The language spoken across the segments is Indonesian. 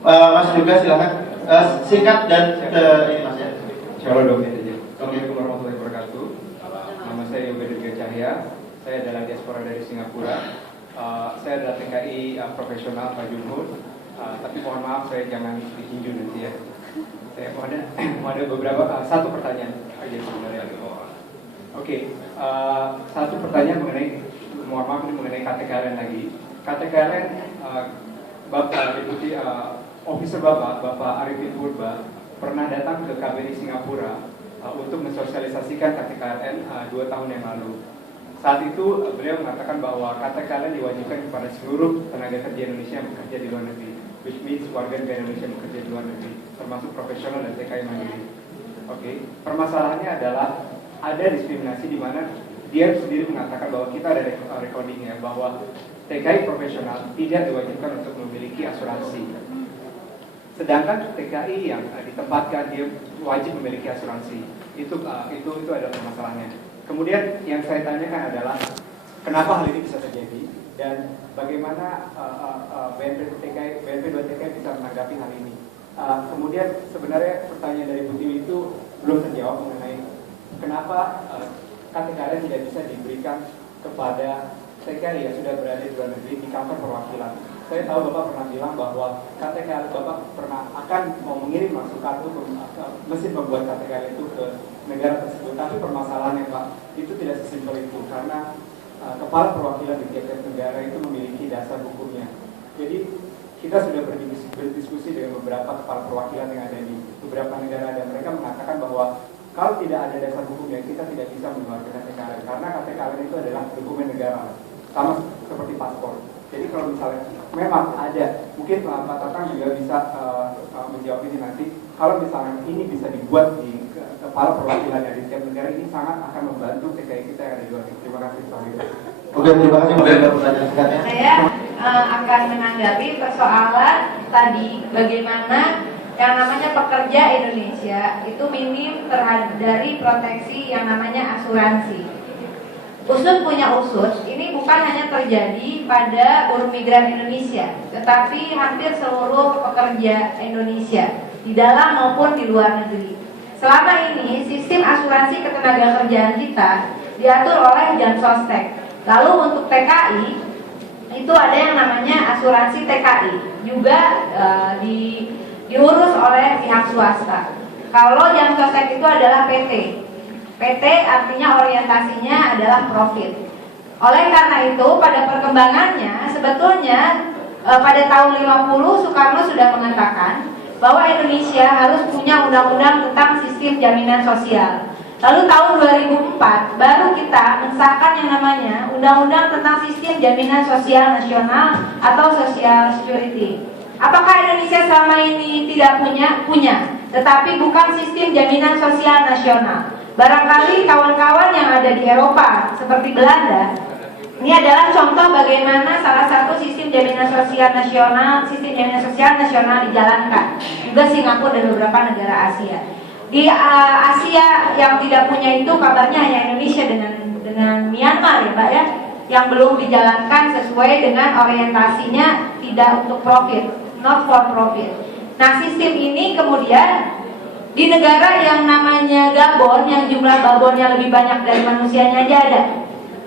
Mas juga silakan singkat dan ini Mas ya. Insyaallah dong aja. Assalamualaikum warahmatullahi wabarakatuh. Nama saya Yoga Dirga Cahya. Saya adalah diaspora dari Singapura. Saya adalah TKI profesional Pak Jumhur. Tapi mohon maaf saya jangan ditinju nanti ya. Saya mau ada beberapa satu pertanyaan aja sebenarnya. Oke, satu pertanyaan mohon maaf ini mengenai KTKLN lagi. KTKLN Bapak Deputi Officer Bapak Arifin Purba pernah datang ke KBRI Singapura untuk mensosialisasikan KTKLN 2 tahun yang lalu. Saat itu beliau mengatakan bahwa KTKLN diwajibkan kepada seluruh tenaga kerja Indonesia yang bekerja di luar negeri, which means warga negara Indonesia yang bekerja di luar negeri, termasuk profesional dan TKI mandiri. Oke, permasalahannya adalah ada diskriminasi di mana dia sendiri mengatakan bahwa kita ada recordingnya bahwa TKI profesional tidak diwajibkan untuk memiliki asuransi. Sedangkan TKI yang ditempatkan dia wajib memiliki asuransi. Itu adalah permasalahannya. Kemudian yang saya tanyakan adalah kenapa hal ini bisa terjadi dan bagaimana BNP 2 TKI bisa menanggapi hal ini. Kemudian sebenarnya pertanyaan dari Bu Tiwi itu belum terjawab mengenai kenapa KTKLN tidak bisa diberikan kepada TKI yang sudah berada di luar negeri di kantor perwakilan. Saya tahu Bapak pernah bilang bahwa KTKLN Bapak pernah akan mau mengirim langsung kartu ke mesin pembuat KTKLN itu ke negara tersebut. Tapi permasalahannya Pak, itu tidak sesimpel itu karena kepala perwakilan di tiap-tiap negara itu memiliki dasar hukumnya. Jadi kita sudah berdiskusi dengan beberapa kepala perwakilan yang ada di beberapa negara dan mereka mengatakan bahwa kalau tidak ada dasar hukumnya kita tidak bisa mengeluarkan KTKLN karena KTKLN itu adalah dokumen negara sama seperti paspor. Jadi kalau misalnya memang ada, mungkin Pak Tatang juga bisa menjawab ini nanti. Kalau misalnya ini bisa dibuat di kepala perwakilan dari setiap negara, ini sangat akan membantu TKI kita yang ada di luar negeri. Terima kasih Pak. Oke, terima kasih Mbak. Pertanyaan singkatnya. Saya akan menanggapi persoalan tadi bagaimana yang namanya pekerja Indonesia itu minim dari proteksi yang namanya asuransi. Usut punya usut, ini bukan hanya terjadi pada buruh migran Indonesia, tetapi hampir seluruh pekerja Indonesia di dalam maupun di luar negeri. Selama ini sistem asuransi ketenagakerjaan kita diatur oleh Jansostek. Lalu untuk TKI itu ada yang namanya asuransi TKI, juga diurus oleh pihak swasta. Kalau Jansostek itu adalah PT. PT artinya orientasinya adalah profit. Oleh karena itu pada perkembangannya sebetulnya pada tahun 50 Soekarno sudah mengatakan bahwa Indonesia harus punya undang-undang tentang sistem jaminan sosial. Lalu tahun 2004 baru kita mensahkan yang namanya Undang-Undang tentang Sistem Jaminan Sosial Nasional atau Social Security. Apakah Indonesia selama ini tidak punya? Punya, tetapi bukan sistem jaminan sosial nasional. Barangkali kawan-kawan yang ada di Eropa seperti Belanda, ini adalah contoh bagaimana salah satu sistem jaminan sosial nasional dijalankan. Juga Singapura dan beberapa negara Asia. Di Asia yang tidak punya itu kabarnya hanya Indonesia dengan Myanmar ya Pak ya, yang belum dijalankan sesuai dengan orientasinya tidak untuk profit, not for profit. Nah sistem ini kemudian di negara yang namanya Gabon, yang jumlah babonnya lebih banyak dari manusianya aja ada.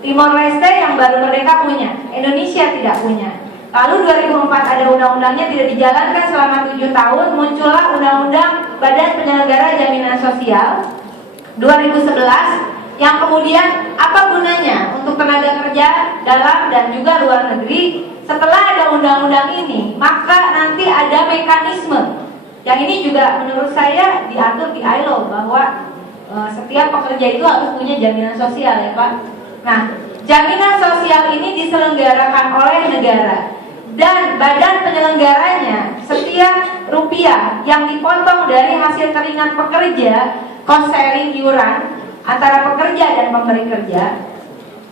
Timor Leste yang baru merdeka punya, Indonesia tidak punya. Lalu 2004 ada undang-undangnya tidak dijalankan selama 7 tahun, muncullah Undang-Undang Badan Penyelenggara Jaminan Sosial 2011 yang kemudian apa gunanya untuk tenaga kerja dalam dan juga luar negeri. Setelah ada undang-undang ini, maka nanti ada mekanisme yang ini juga menurut saya diatur di ILO bahwa setiap pekerja itu harus punya jaminan sosial ya Pak. Nah, jaminan sosial ini diselenggarakan oleh negara dan badan penyelenggaranya setiap rupiah yang dipotong dari hasil keringat pekerja, cost sharing iuran antara pekerja dan pemberi kerja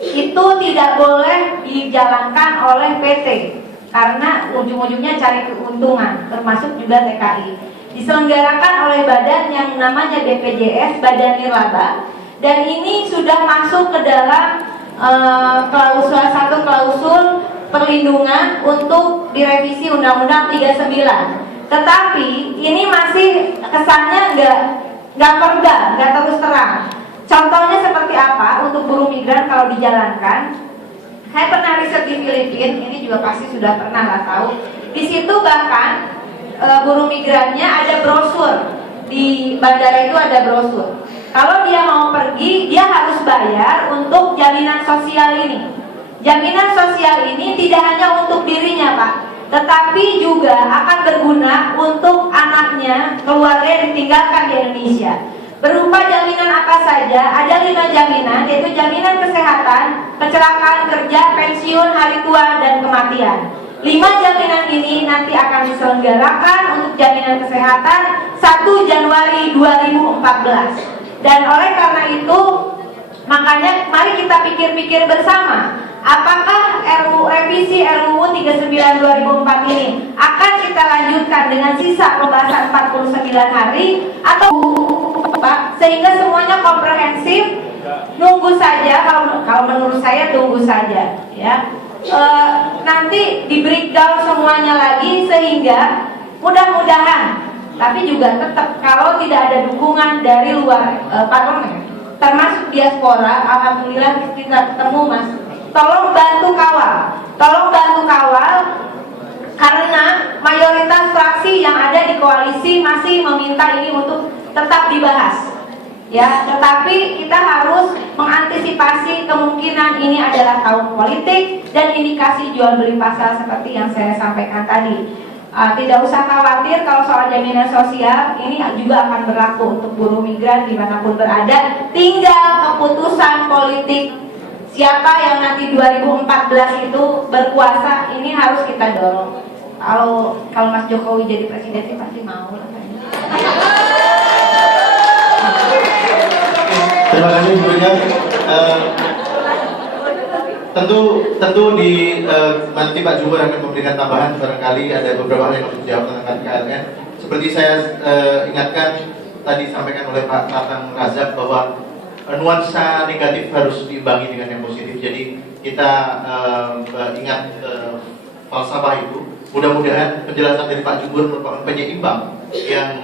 itu tidak boleh dijalankan oleh PT. Karena ujung-ujungnya cari keuntungan, termasuk juga TKI. Diselenggarakan oleh badan yang namanya BPJS, Badan Nirlaba, dan ini sudah masuk ke dalam klausul perlindungan untuk direvisi Undang-Undang 39. Tetapi ini masih kesannya nggak verbal, nggak terus terang. Contohnya seperti apa untuk buruh migran kalau dijalankan? Saya pernah riset di Filipina, ini juga pasti sudah pernah lah tahu. Di situ bahkan buruh migrannya ada brosur, di bandara itu ada brosur. Kalau dia mau pergi, dia harus bayar untuk jaminan sosial ini. Jaminan sosial ini tidak hanya untuk dirinya, Pak, tetapi juga akan berguna untuk anaknya, keluarga yang ditinggalkan di Indonesia. Berupa jaminan apa saja? Ada 5 jaminan, yaitu jaminan kesehatan, kecelakaan kerja, pensiun, hari tua, dan kematian. 5 jaminan ini nanti akan diselenggarakan untuk jaminan kesehatan 1 Januari 2014. Dan oleh karena itu, makanya mari kita pikir-pikir bersama, apakah revisi RUU 39 2004 ini akan kita lanjutkan dengan sisa pembahasan 49 hari atau Pak, sehingga semuanya komprehensif. Nunggu saja, kalau menurut saya tunggu saja ya. Nanti di breakdown semuanya lagi sehingga mudah-mudahan, tapi juga tetap kalau tidak ada dukungan dari luar parlemen termasuk diaspora, alhamdulillah kita ketemu Mas, tolong bantu kawal karena mayoritas fraksi yang ada di koalisi masih meminta ini untuk tetap dibahas ya, tetapi kita harus mengantisipasi kemungkinan ini adalah tahun politik dan indikasi jual beli pasal seperti yang saya sampaikan tadi. Tidak usah khawatir kalau soal jaminan sosial ini juga akan berlaku untuk buruh migran dimanapun berada. Tinggal keputusan politik siapa yang nanti 2014 itu berkuasa, ini harus kita dorong. Kalau Mas Jokowi jadi presiden pasti mau lah. Terima kasih Bu Ida. Tentu di nanti Pak Jumur akan memberikan tambahan, barangkali ada beberapa hal yang harus dijawab tentang KLN. Seperti saya ingatkan tadi sampaikan oleh Pak Tatang Razak bahwa nuansa negatif harus diimbangi dengan yang positif. Jadi kita ingat falsafah itu. Mudah-mudahan penjelasan dari Pak Jumur merupakan penyeimbang yang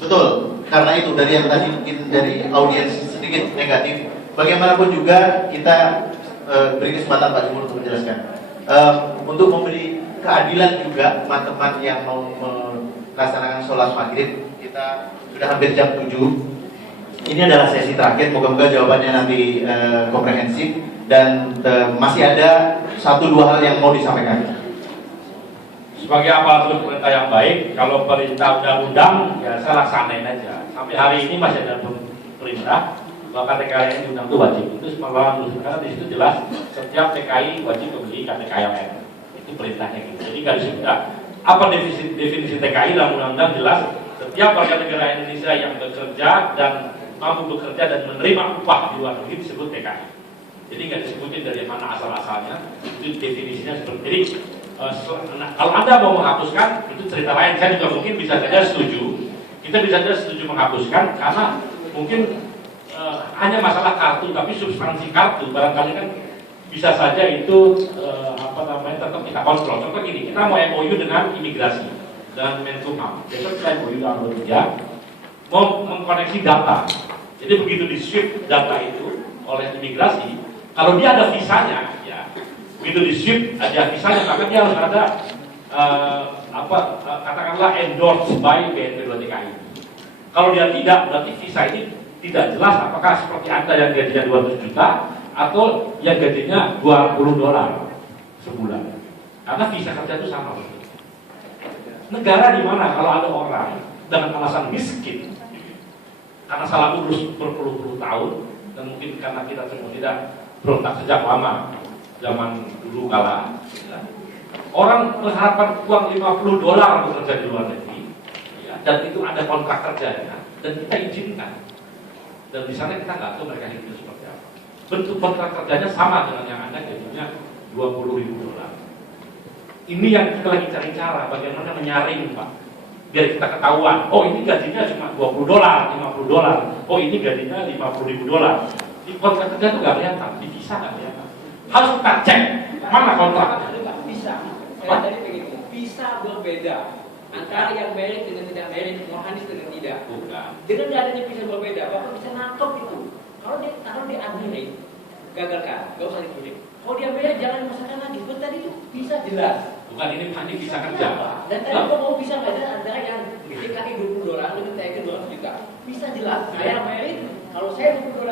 betul. Karena itu dari yang tadi mungkin dari audiens sedikit negatif. Bagaimanapun juga kita beri kesempatan Pak Jumur untuk menjelaskan, untuk memberi keadilan juga teman-teman yang mau melaksanakan sholat maghrib. Kita sudah hampir jam 7. Ini adalah sesi terakhir. Moga-moga jawabannya nanti komprehensif dan masih ada 1-2 hal yang mau disampaikan. Sebagai aparatur pemerintah yang baik, kalau perintah undang-undang ya saya laksanain aja. Sampai hari ini masih ada perintah bahwa TKI undang itu wajib. Itu karena di situ jelas setiap TKI wajib membeli KTKLN. Itu perintahnya gitu. Jadi nggak disebut apa definisi TKI dalam undang-undang jelas setiap warga negara Indonesia yang bekerja dan mampu bekerja dan menerima upah di luar negeri disebut TKI. Jadi nggak disebutin dari mana asal-asalnya. Itu definisinya seperti ini. Kalau Anda mau menghapuskan itu cerita lain. Saya juga mungkin bisa saja setuju. Kita bisa saja setuju menghapuskan karena mungkin hanya masalah kartu, tapi substansi kartu barangkali kan bisa saja itu tetap kita kontrol. Contoh gini, kita mau MOU dengan imigrasi dan Menkumham. Besok kita MOU dengan Indonesia mau mengkoneksi data. Jadi begitu di sweep data itu oleh imigrasi, kalau dia ada visanya, ya begitu di sweep ada visanya, maka dia harus ada katakanlah endorsed by BNP 2TKI. Kalau dia tidak, berarti visa ini tidak jelas apakah seperti Anda yang gajinya 200 juta atau yang gajinya $20 sebulan. Karena visa kerja itu sama. Negara di mana kalau ada orang dengan alasan miskin karena salah urus berpuluh-puluh tahun dan mungkin karena kita semua tidak berontak sejak lama zaman dulu kala, ya, orang berharapan uang $50 bekerja di luar negeri, ya, dan itu ada kontrak kerjanya dan kita izinkan. Dan di sana kita nggak tahu mereka hidup seperti apa. Bentuk kontrak kerjanya sama dengan yang Anda gajinya $20.000. Ini yang kita lagi cari cara bagaimana menyaring, Pak, biar kita ketahuan. Oh ini gajinya cuma $20, $50. Oh ini gajinya $50.000. Di kontrak kerja itu nggak kelihatan, di visa nggak kelihatan. Harus kita cek mana kontrak. Bisa. Apa? Bisa berbeda antara yang merit dengan tidak merit, mekanis dengan tidak. Bukan. Dengan adanya visa berbeda, Bapak bisa nangkep itu. Kalau dia admit, gagalkan, gak usah dikirim. Kalau dia merit, jangan masakan lagi. Seperti tadi itu bisa jelas. Bukan, ini hanya bisa kerja. Dan tadi Bapak mau bisa nggak ada yang TKI $20 dengan TKI $200 juta. Bisa jelas. Saya merit, kalau saya $20,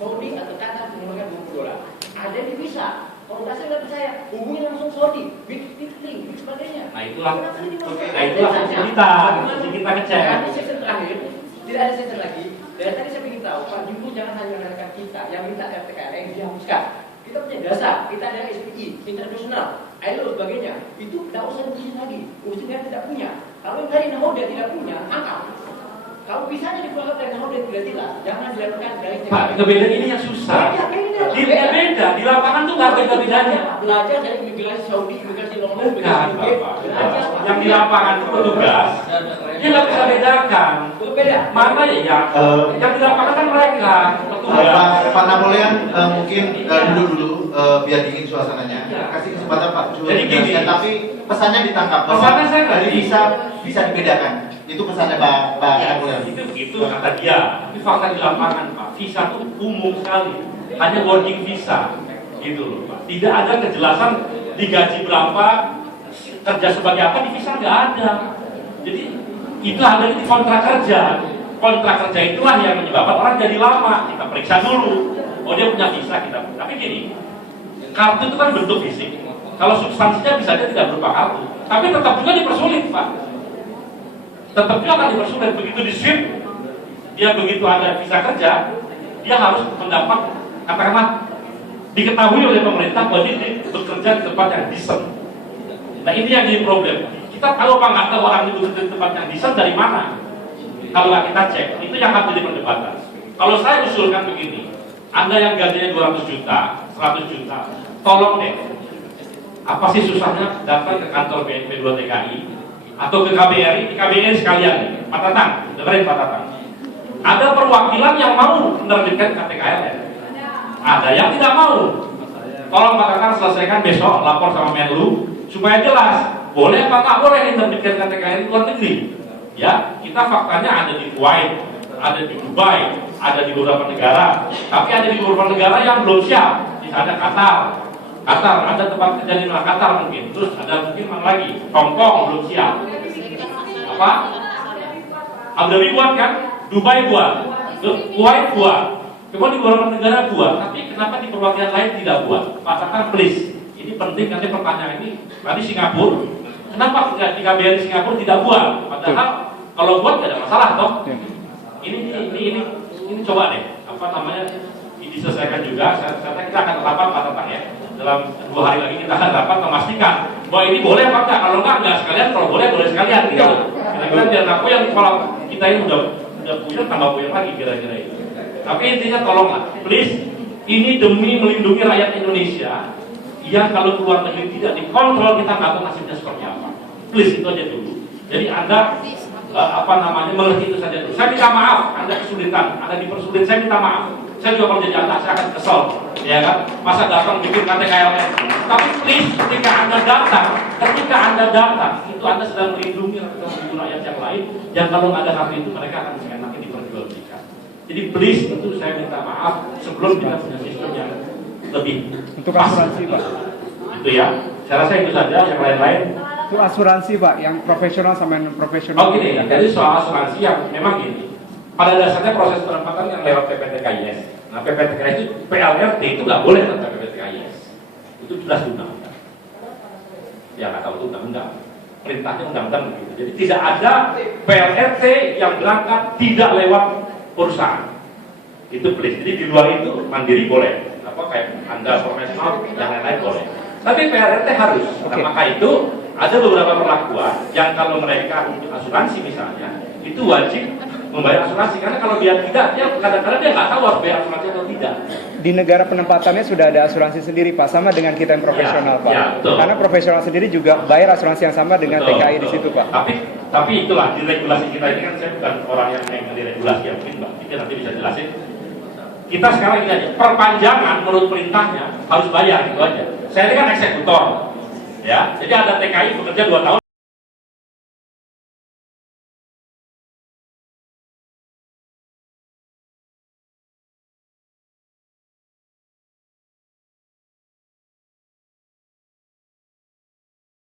Saudi atau Qatar menggunakan $20. Ada yang bisa. Kalau nggak saya nggak percaya, hubungi langsung Saudi, big link, sebagainya. Nah itulah fungsi kita ngecek. Nanti sesi terakhir, tidak ada sesi lagi. Dari tadi saya ingin tahu, Pak Jumbo jangan hanya mengatakan kita yang minta RTKL yang dihapuskan. Kita punya dasar, kita ada SPI, internasional, ILO sebagainya. Itu tidak usah diusin lagi. Usin yang tidak punya. Kalau yang dari Nahoda tidak punya, angkat. Kalau bisanya dikeluarkan dari Nahoda tidak jelas, jangan dilakukan dari Pak, kebedaan ini yang susah. Beda, di lapangan tuh nggak beda-bedanya. Belajar dari imigrasi Saudi, imigrasi London, Bukan, Bapak. Yang di lapangan itu petugas, dia nggak bisa bedakan. Berbeda. Mana ya yang di lapangan kan mereka, petugas. Pak Napoleon mungkin dulu biar dingin suasananya. Kasih kesempatan Pak Jumbo Jadi gini. menjelaskan, tapi pesannya ditangkap. Pesannya saya ngerti. Jadi bisa dibedakan. Itu pesannya Pak Napoleon. Itu begitu kata dia. Tapi fakta di lapangan, Pak, visa itu umum sekali. Hanya working visa, gitu loh, Pak. Tidak ada kejelasan digaji berapa, kerja sebagai apa di visa nggak ada. Jadi itu ada di kontrak kerja. Kontrak kerja itulah yang menyebabkan orang jadi lama. Kita periksa dulu. Oh dia punya visa kita. Tapi gini, kartu itu kan bentuk fisik. Kalau substansinya bisa aja tidak berupa kartu, tapi tetap juga dipersulit, Pak. Tetap juga akan dipersulit. Begitu di swip, dia begitu ada visa kerja, dia harus mendapat, katakanlah, diketahui oleh pemerintah bahwa dia bekerja di tempat yang decent. Nah ini yang jadi problem. Kita tahu apa nggak tahu orang itu bekerja di tempat yang decent dari mana? Kalau nggak kita cek, itu yang harus jadi perdebatan. Kalau saya usulkan begini, Anda yang gajinya 200 juta, 100 juta, tolong deh, apa sih susahnya datang ke kantor BNP 2 TKI atau ke KBRI, di KBRI sekalian, Pak Tatang, dengerin Pak Tatang. Ada perwakilan yang mau menerbitkan KTKLN, ada yang tidak mau. Tolong Pak Tatang selesaikan besok, lapor sama Menlu supaya jelas, boleh apa nggak boleh menerbitkan KTKLN di luar negeri. Ya, kita faktanya ada di Kuwait, ada di Dubai, ada di beberapa negara, tapi ada di beberapa negara yang belum siap. Misalnya Qatar, ada tempat kerja di Qatar mungkin, terus ada mungkin mana lagi, Hongkong belum siap. Apa? Abu Dhabi buat kan? Dubai buat, Kuwait buat, kemudian di beberapa negara buat, tapi kenapa di perwakilan lain tidak buat? Pak Tatang, please, ini penting nanti pertanyaan ini. Tadi Singapura, kenapa di KBRI Singapura tidak buat? Padahal kalau buat tidak ada masalah toh. Ini coba deh, apa namanya, diselesaikan juga. Saya kita akan rapat Pak Tatang ya. Dalam 2 hari lagi kita akan rapat memastikan bahwa ini boleh apa enggak. Kalau enggak sekalian, kalau boleh sekalian. Gitu. Kira-kira biar aku yang kalau kita ini udah punya tambah punya lagi kira-kira itu. Tapi intinya tolonglah, please, ini demi melindungi rakyat Indonesia yang kalau keluar negeri tidak dikontrol, kita nggak tahu nasibnya seperti apa. Please, itu aja dulu. Jadi Anda mengerti itu saja dulu. Saya minta maaf, Anda kesulitan, Anda dipersulit, saya minta maaf. Saya juga kalau jadi Anda, saya akan kesel, ya kan? Masa datang bikin KTKLN. Tapi please, ketika Anda datang, itu Anda sedang melindungi rakyat yang lain, yang kalau nggak ada kartu itu mereka akan seenaknya diperjualbelikan. Jadi please, itu saya minta maaf sebelum kita punya sistem yang lebih Untuk asuransi Pak. Itu ya. Saya rasa itu saja, yang lain-lain. Itu asuransi Pak, yang profesional sama non profesional. Oh gini, jadi soal asuransi yang memang gini. Pada dasarnya proses penempatan yang lewat PPTKIS. Nah PPTKIS itu PLRT itu nggak boleh tentang PPTKIS. Itu jelas di undang-undang. Ya nggak tahu itu undang-undang. Perintahnya undang-undang begitu. Jadi tidak ada PLRT yang berangkat tidak lewat perusahaan. Itu please. Jadi di luar itu mandiri boleh. Apa kayak Anda profesional yang lain-lain boleh. Tapi PLRT harus. Nah, maka itu ada beberapa perlakuan yang kalau mereka untuk asuransi misalnya itu wajib membayar asuransi, karena kalau dia tidak, dia kadang-kadang dia nggak tahu harus bayar asuransi atau tidak. Di negara penempatannya sudah ada asuransi sendiri Pak, sama dengan kita yang profesional Pak. Ya, karena profesional sendiri juga bayar asuransi yang sama dengan TKI di situ Pak. Tapi itulah di regulasi kita ini kan, saya bukan orang yang di regulasi ya, mungkin Mbak Kiki nanti bisa jelasin. Kita sekarang ini aja, perpanjangan menurut perintahnya harus bayar, itu aja. Saya ini kan eksekutor, ya. Jadi ada TKI bekerja 2 tahun.